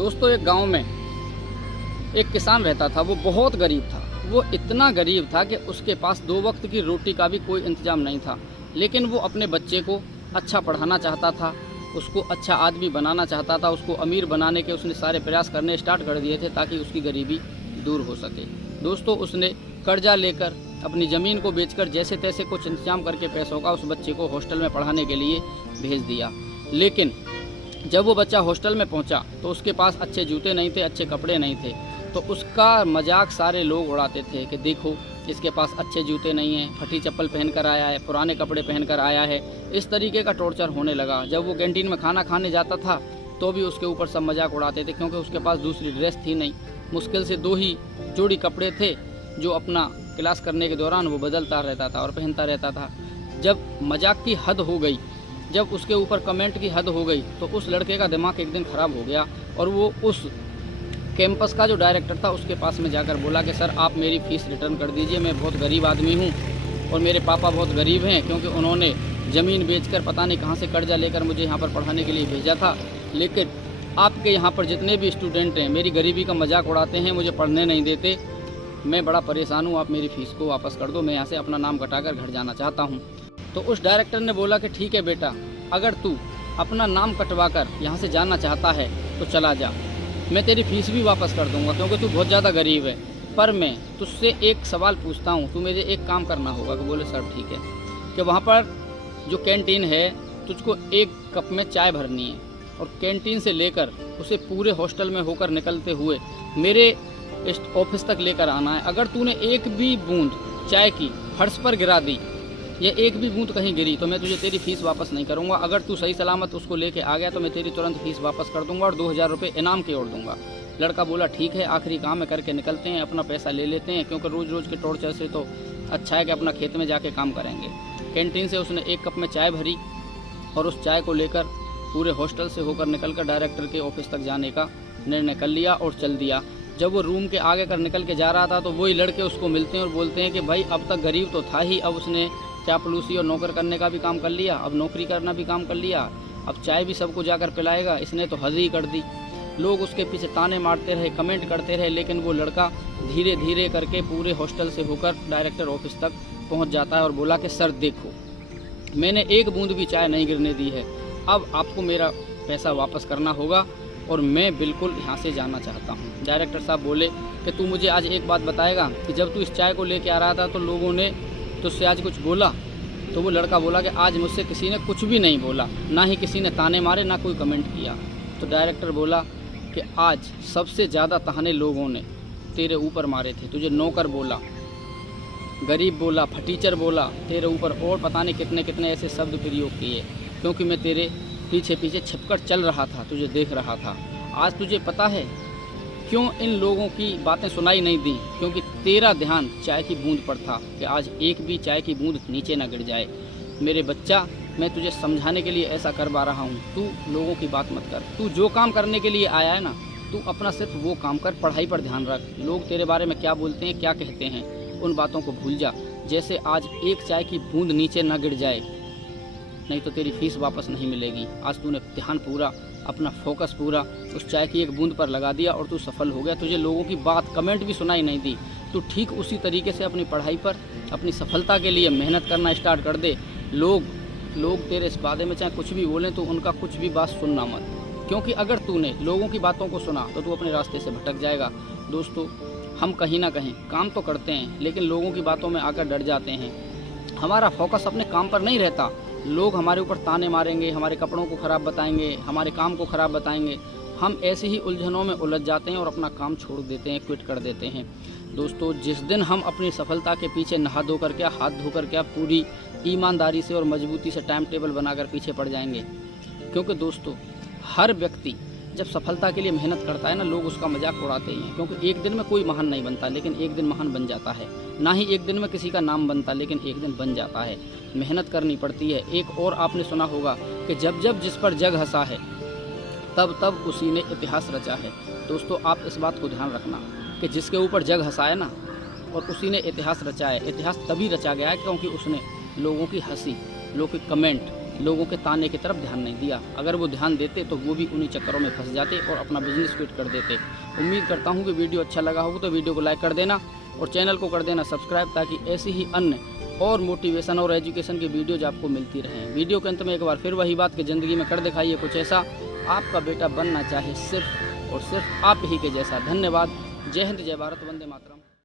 दोस्तों, एक गांव में एक किसान रहता था। वो बहुत गरीब था। वो इतना गरीब था कि उसके पास 2 वक्त की रोटी का भी कोई इंतजाम नहीं था। लेकिन वो अपने बच्चे को अच्छा पढ़ाना चाहता था, उसको अच्छा आदमी बनाना चाहता था, उसको अमीर बनाने के उसने सारे प्रयास करने स्टार्ट कर दिए थे ताकि उसकी गरीबी दूर हो सके। दोस्तों, उसने कर्जा लेकर अपनी ज़मीन को बेचकर जैसे तैसे कुछ इंतजाम करके पैसों का उस बच्चे को हॉस्टल में पढ़ाने के लिए भेज दिया। लेकिन जब वो बच्चा हॉस्टल में पहुंचा तो उसके पास अच्छे जूते नहीं थे, अच्छे कपड़े नहीं थे। तो उसका मजाक सारे लोग उड़ाते थे कि देखो, इसके पास अच्छे जूते नहीं हैं, फटी चप्पल पहनकर आया है, पुराने कपड़े पहनकर आया है। इस तरीके का टॉर्चर होने लगा। जब वो कैंटीन में खाना खाने जाता था तो भी उसके ऊपर सब मजाक उड़ाते थे, क्योंकि उसके पास दूसरी ड्रेस थी नहीं। मुश्किल से 2 ही जोड़ी कपड़े थे जो अपना क्लास करने के दौरान वो बदलता रहता था और पहनता रहता था। जब मजाक की हद हो गई, जब उसके ऊपर कमेंट की हद हो गई, तो उस लड़के का दिमाग एक दिन ख़राब हो गया और वो उस कैंपस का जो डायरेक्टर था उसके पास में जाकर बोला कि सर, आप मेरी फ़ीस रिटर्न कर दीजिए। मैं बहुत गरीब आदमी हूँ और मेरे पापा बहुत गरीब हैं, क्योंकि उन्होंने ज़मीन बेचकर पता नहीं कहाँ से कर्जा लेकर मुझे यहाँ पर पढ़ाने के लिए भेजा था। लेकिन आपके यहाँ पर जितने भी स्टूडेंट हैं मेरी गरीबी का मजाक उड़ाते हैं, मुझे पढ़ने नहीं देते। मैं बड़ा परेशान हूँ, आप मेरी फ़ीस को वापस कर दो। मैं यहाँ से अपना नाम कटाकर घर जाना चाहता हूँ। तो उस डायरेक्टर ने बोला कि ठीक है बेटा, अगर तू अपना नाम कटवा कर यहाँ से जाना चाहता है तो चला जा, मैं तेरी फ़ीस भी वापस कर दूंगा, क्योंकि तू बहुत ज़्यादा गरीब है। पर मैं तुझसे एक सवाल पूछता हूँ, तू मुझे एक काम करना होगा। कि बोले सर ठीक है, कि वहाँ पर जो कैंटीन है तुझको 1 कप में चाय भरनी है और कैंटीन से लेकर उसे पूरे हॉस्टल में होकर निकलते हुए मेरे ऑफिस तक लेकर आना है। अगर तूने एक भी बूंद चाय की फर्श पर गिरा दी या एक भी बूंद कहीं गिरी तो मैं तुझे तेरी फ़ीस वापस नहीं करूंगा। अगर तू सही सलामत उसको लेके आ गया तो मैं तेरी तुरंत फ़ीस वापस कर दूंगा और 2000 रुपये इनाम के ओर दूंगा। लड़का बोला ठीक है, आखिरी काम है, करके निकलते हैं, अपना पैसा ले लेते हैं, क्योंकि रोज़ रोज़ के टॉर्चर से तो अच्छा है कि अपना खेत में जाके काम करेंगे। कैंटीन से उसने 1 कप में चाय भरी और उस चाय को लेकर पूरे हॉस्टल से होकर निकलकर डायरेक्टर के ऑफिस तक जाने का निर्णय कर लिया और चल दिया। जब वो रूम के आगे कर निकल के जा रहा था तो वही लड़के उसको मिलते हैं और बोलते हैं कि भाई, अब तक गरीब तो था ही, अब उसने चापलूसी और नौकर करने का भी काम कर लिया, अब नौकरी करना भी काम कर लिया, अब चाय भी सबको जाकर पिलाएगा, इसने तो हद ही कर दी। लोग उसके पीछे ताने मारते रहे, कमेंट करते रहे, लेकिन वो लड़का धीरे धीरे करके पूरे हॉस्टल से होकर डायरेक्टर ऑफिस तक पहुंच जाता है और बोला कि सर देखो, मैंने एक बूंद भी चाय नहीं गिरने दी है, अब आपको मेरा पैसा वापस करना होगा और मैं बिल्कुल यहाँ से जाना चाहता हूँ। डायरेक्टर साहब बोले कि तू मुझे आज एक बात बताएगा कि जब तू इस चाय को लेके आ रहा था तो लोगों ने तुझसे आज कुछ बोला? तो वो लड़का बोला कि आज मुझसे किसी ने कुछ भी नहीं बोला, ना ही किसी ने ताने मारे, ना कोई कमेंट किया। तो डायरेक्टर बोला कि आज सबसे ज़्यादा ताने लोगों ने तेरे ऊपर मारे थे। तुझे नौकर बोला, गरीब बोला, फटीचर बोला, तेरे ऊपर और पता नहीं कितने कितने ऐसे शब्द प्रयोग किए, क्योंकि मैं तेरे पीछे पीछे छिपकर चल रहा था, तुझे देख रहा था। आज तुझे पता है क्यों इन लोगों की बातें सुनाई नहीं दी? क्योंकि तेरा ध्यान चाय की बूंद पर था कि आज एक भी चाय की बूंद नीचे ना गिर जाए। मेरे बच्चा, मैं तुझे समझाने के लिए ऐसा कर पा रहा हूँ, तू लोगों की बात मत कर। तू जो काम करने के लिए आया है ना, तू अपना सिर्फ वो काम कर, पढ़ाई पर ध्यान रख। लोग तेरे बारे में क्या बोलते हैं, क्या कहते हैं, उन बातों को भूल जा। जैसे आज एक चाय की बूंद नीचे ना गिर जाए, नहीं तो तेरी फ़ीस वापस नहीं मिलेगी। आज तूने ध्यान पूरा, अपना फोकस पूरा उस चाय की एक बूंद पर लगा दिया और तू सफल हो गया। तुझे लोगों की बात, कमेंट भी सुनाई नहीं दी। तू ठीक उसी तरीके से अपनी पढ़ाई पर, अपनी सफलता के लिए मेहनत करना स्टार्ट कर दे। लोग तेरे इस बारे में चाहे कुछ भी बोलें तो उनका कुछ भी बात सुनना मत, क्योंकि अगर तूने लोगों की बातों को सुना तो तू अपने रास्ते से भटक जाएगा। दोस्तों, हम कहीं ना कहीं काम तो करते हैं, लेकिन लोगों की बातों में आकर डर जाते हैं। हमारा फोकस अपने काम पर नहीं रहता। लोग हमारे ऊपर ताने मारेंगे, हमारे कपड़ों को ख़राब बताएंगे, हमारे काम को ख़राब बताएंगे। हम ऐसे ही उलझनों में उलझ जाते हैं और अपना काम छोड़ देते हैं, क्विट कर देते हैं। दोस्तों, जिस दिन हम अपनी सफलता के पीछे नहा धोकर क्या, हाथ धोकर क्या, पूरी ईमानदारी से और मजबूती से टाइम टेबल बनाकर पीछे पड़ जाएंगे। क्योंकि दोस्तों, हर व्यक्ति जब सफलता के लिए मेहनत करता है ना, लोग उसका मजाक उड़ाते हैं, क्योंकि एक दिन में कोई महान नहीं बनता, लेकिन एक दिन महान बन जाता है। ना ही एक दिन में किसी का नाम बनता, लेकिन एक दिन बन जाता है। मेहनत करनी पड़ती है। एक और आपने सुना होगा कि जब जब जिस पर जग हंसा है, तब तब उसी ने इतिहास रचा है। दोस्तों, आप इस बात को ध्यान रखना कि जिसके ऊपर जग हंसा है ना, और उसी ने इतिहास रचा है। इतिहास तभी रचा गया है क्योंकि उसने लोगों की हंसी, लोगों की कमेंट लोगों के ताने की तरफ ध्यान नहीं दिया। अगर वो ध्यान देते तो वो भी उन्हीं चक्करों में फंस जाते और अपना बिजनेस क्विट कर देते। उम्मीद करता हूँ कि वीडियो अच्छा लगा होगा तो वीडियो को लाइक कर देना और चैनल को कर देना सब्सक्राइब, ताकि ऐसी ही अन्य और मोटिवेशन और एजुकेशन की वीडियोज आपको मिलती रहें। वीडियो के अंत में एक बार फिर वही बात कि ज़िंदगी में कर दिखाइए कुछ ऐसा आपका बेटा बनना चाहे सिर्फ और सिर्फ आप ही के जैसा। धन्यवाद। जय हिंद, जय भारत, वंदे मातरम।